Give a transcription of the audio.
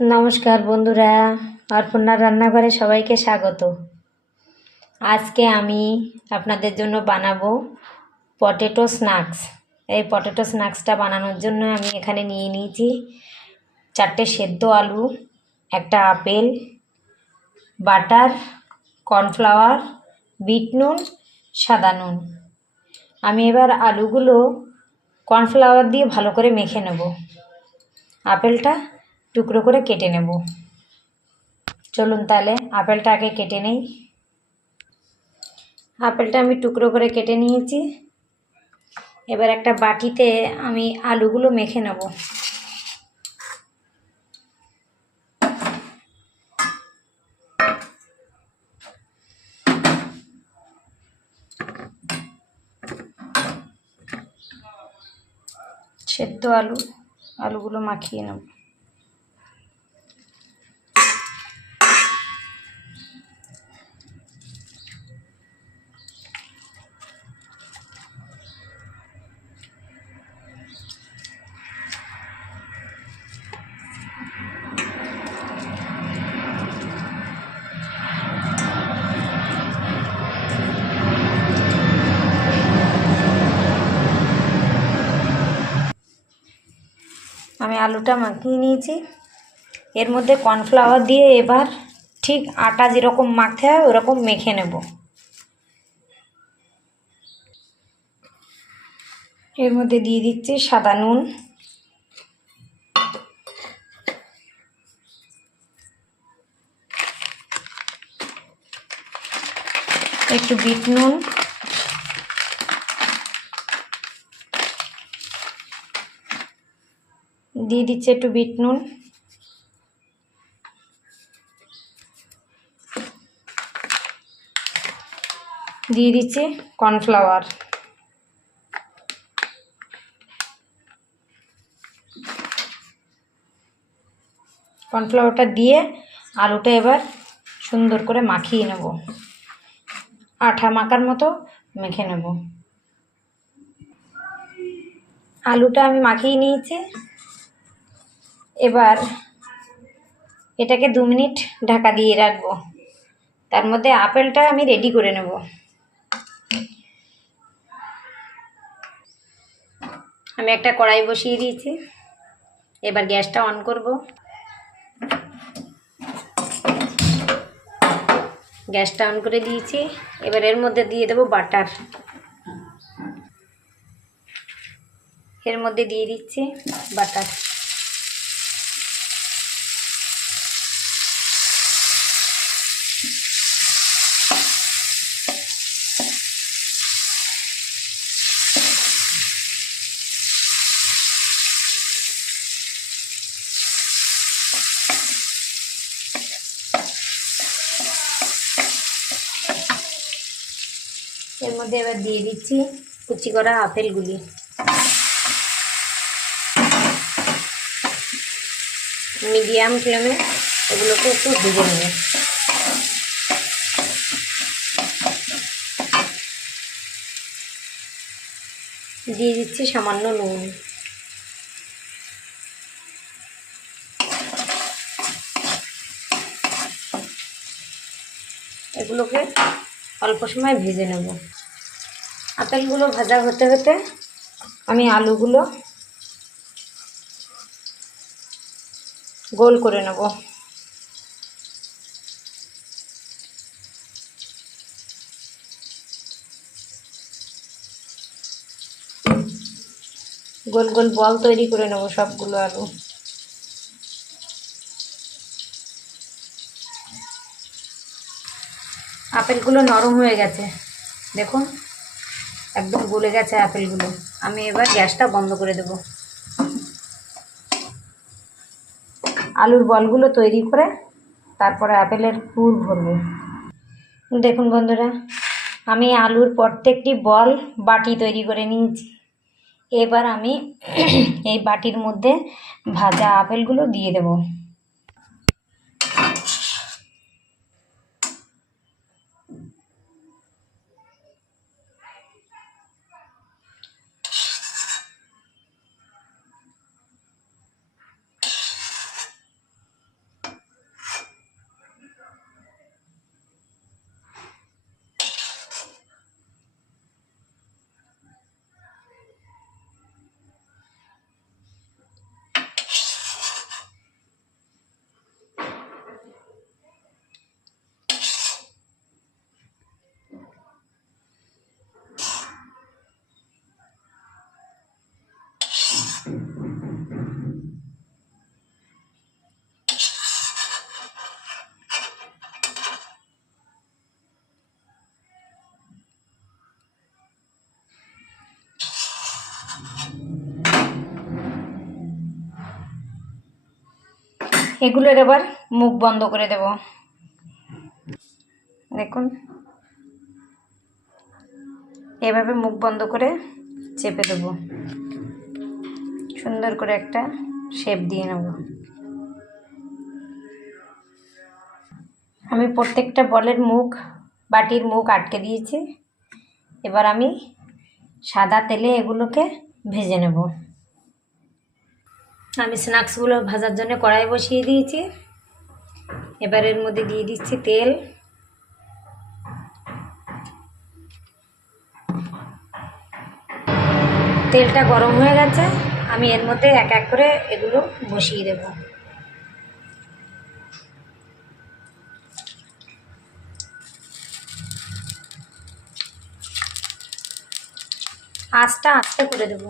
নমস্কার বন্ধুরা, অর্পণার রান্নাঘরে সবাইকে স্বাগত। আজকে আমি আপনাদের জন্য বানাবো পটেটো স্ন্যাক্স। এই পটেটো স্ন্যাক্সটা বানানোর জন্য আমি এখানে নিয়ে নিয়েছি 4টে সেদ্ধ আলু, একটা আপেল, বাটার, কর্নফ্লাওয়ার, বিট নুন, সাদা নুন। আমি এবার আলুগুলো কর্নফ্লাওয়ার দিয়ে ভালো করে মেখে নেব। আপেলটা টুকরো করে কেটে নেব। চলুন তাহলে আপেলটা আগে কেটে নেই। আপেলটা আমি টুকরো করে কেটে নিয়েছি। এবার একটা বাটিতে আমি আলুগুলো মেখে নেব। সেদ্ধ আলুগুলো মাখিয়ে নেব। আমি আলুটা মাখিয়ে নিয়েছি। এর মধ্যে কর্নফ্লাওয়ার দিয়ে এবার ঠিক আটা যেরকম মাখতে হয় ওরকম মেখে নেব। এর মধ্যে দিয়ে দিচ্ছি সাদা নুন, একটু বিট নুন, দিয়ে দিচ্ছি একটু বিট নুন, দিয়ে দিচ্ছি কর্নফ্লাওয়ার। কর্নফ্লাওয়ারটা দিয়ে আলুটা এবার সুন্দর করে মাখিয়ে নেব। আঠা মাখার মতো মেখে নেব। আলুটা আমি মাখিয়ে নিয়েছি। এবার এটাকে 2 মিনিট ঢাকা দিয়ে রাখবো। তার মধ্যে আপেলটা আমি রেডি করে নেব। আমি একটা কড়াই বসিয়ে দিয়েছি। এবার গ্যাসটা অন করব। গ্যাসটা অন করে দিয়েছি। এবার এর মধ্যে দিয়ে দেব বাটার। এর মধ্যে দিয়ে দিচ্ছি বাটার। এর মধ্যে এবার দিয়ে দিচ্ছি কুচি করা আপেলগুলি। মিডিয়াম ফ্লেমে এগুলোকে একটু ভেজে নেব। দিয়ে দিচ্ছি সামান্য নুন। এগুলোকে অল্প সময় ভেজে নেব। আপেলগুলো ভাজা হতে হতে আমি আলুগুলো গোল করে নেব। গোল গোল বল তৈরি করে নেব সবগুলো আলু। আপেলগুলো নরম হয়ে গেছে, দেখুন একদম গলে গেছে আপেলগুলো। আমি এবার গ্যাসটা বন্ধ করে দেব। আলুর বলগুলো তৈরি করে তারপরে আপেলের পুর ভরবো। দেখুন বন্ধুরা, আমি আলুর প্রত্যেকটি বল বাটি তৈরি করে নিয়েছি। এবার আমি এই বাটির মধ্যে ভাজা আপেলগুলো দিয়ে দেব। এগুলোর এবার মুখ বন্ধ করে দেব। দেখুন এভাবে মুখ বন্ধ করে চেপে দেব, সুন্দর করে একটা শেপ দিয়ে নেব। আমি প্রত্যেকটা বলের মুখ, বাটির মুখ আটকে দিয়েছি। এবার আমি সাদা তেলে এগুলোকে ভেজে নেব। আমি স্ন্যাক্সগুলো ভাজার জন্য কড়াই বসিয়ে দিয়েছি। এবার এর মধ্যে দিয়ে দিচ্ছি তেল। তেলটা গরম হয়ে গেছে, আমি এর মধ্যে এক এক করে এগুলো বসিয়ে দেব। আঁচটা আস্তে করে দেবো।